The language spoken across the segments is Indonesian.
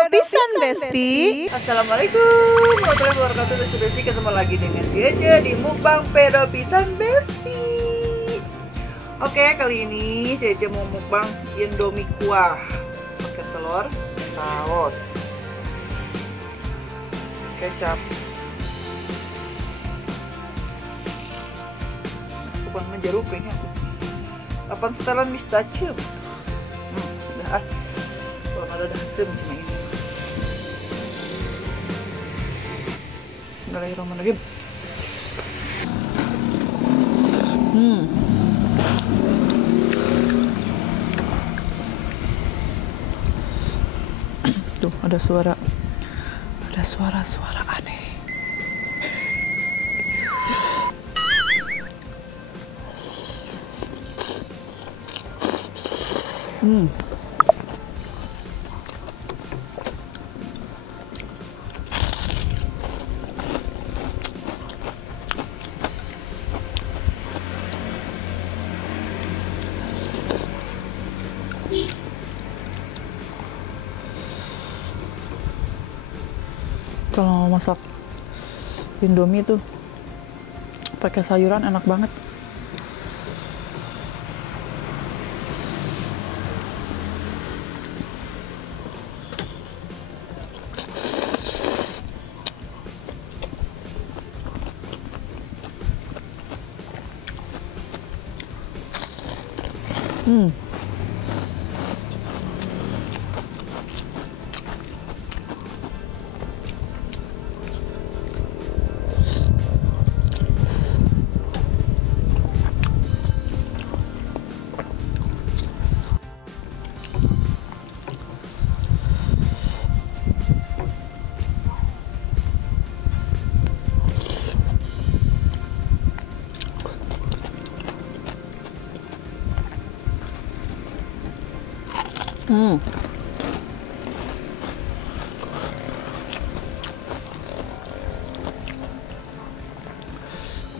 Pedo pisan Besti. Assalamualaikum warahmatullahi wabarakatuh. Sudah ketemu lagi dengan si Ece di mukbang Pedo pisan Besti. Oke, kali ini si Ece mau mukbang Indomie kuah pakai telur, saus, kecap, bukan menjeruk ya. 8 setelan pistachio. Udah kalau ada asem cuma ini. Bismillahirrahmanirrahim. Tuh ada suara aneh. Kalau masak Indomie tuh pakai sayuran enak banget.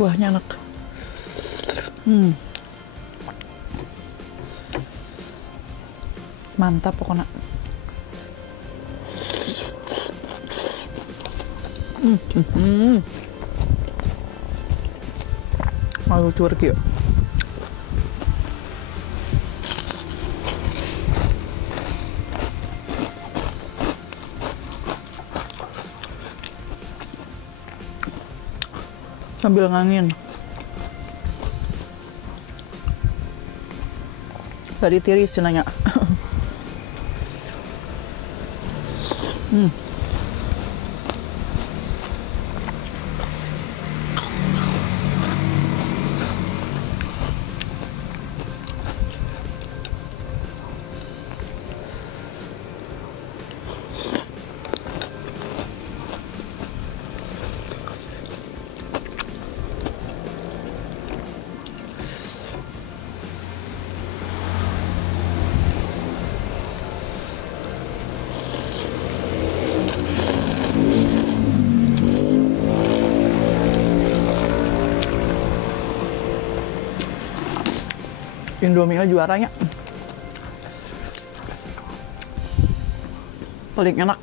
Kuahnya enak. Mantap pokoknya. Malu curki. Sambil ngangin. Tadi tiris cenanya. Indomie juaranya paling enak.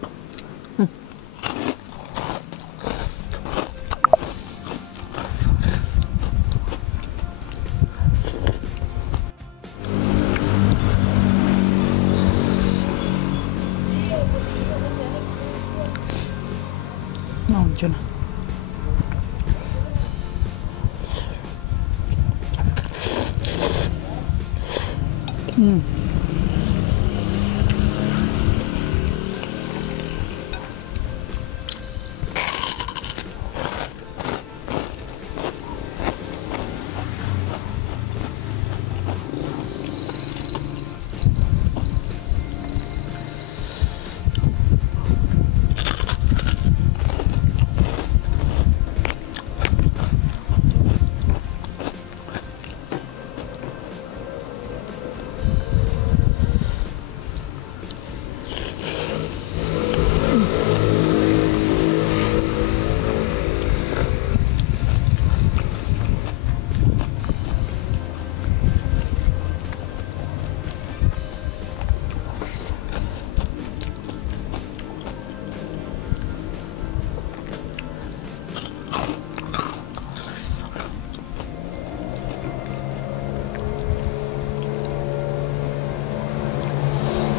Naon cenah.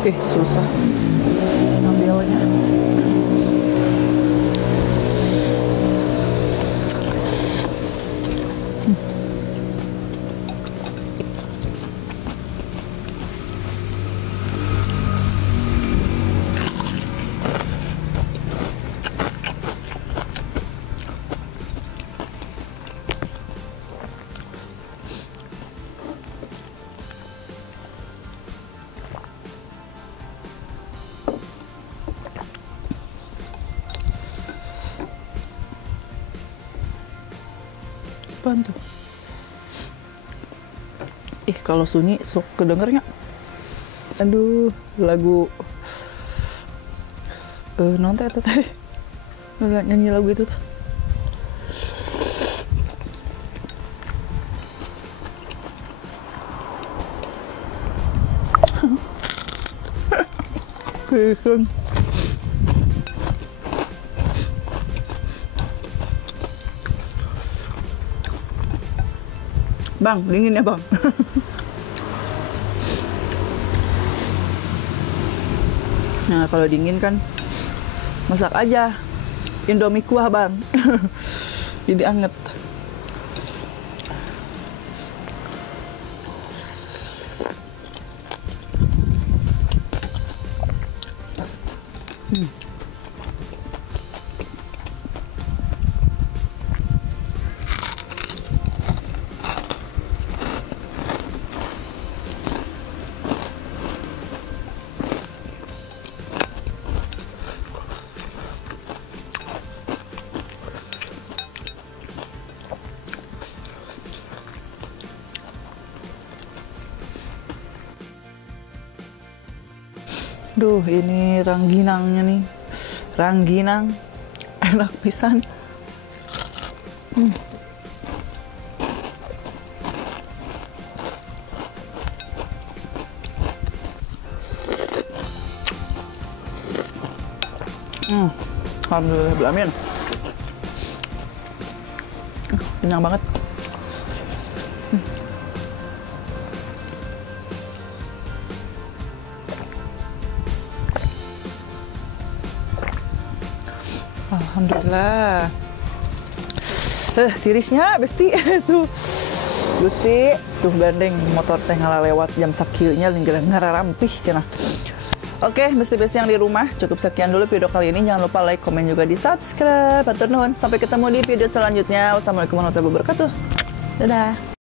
Susah ngambilnya. Apaan tuh? Kalau sunyi sok kedengernya. Aduh, lagu nonton itu teh. Nggak nyanyi lagu itu tuh. Keren. Bang, dingin ya bang. Nah kalau dingin kan masak aja Indomie kuah bang. Jadi anget. Duh, ini rangginangnya nih. Rangginang. Enak pisan. Alhamdulillah belamin. Kenyang banget. Alhamdulillah. Tirisnya Besti tuh. Gusti tuh gandeng motor teh ngalah lewat jam sakieunya ngarampih cenah. Oke, Besti-Besti yang di rumah, cukup sekian dulu video kali ini. Jangan lupa like, komen juga di subscribe. Hatur nuhun. Sampai ketemu di video selanjutnya. Wassalamualaikum warahmatullahi wabarakatuh. Dadah.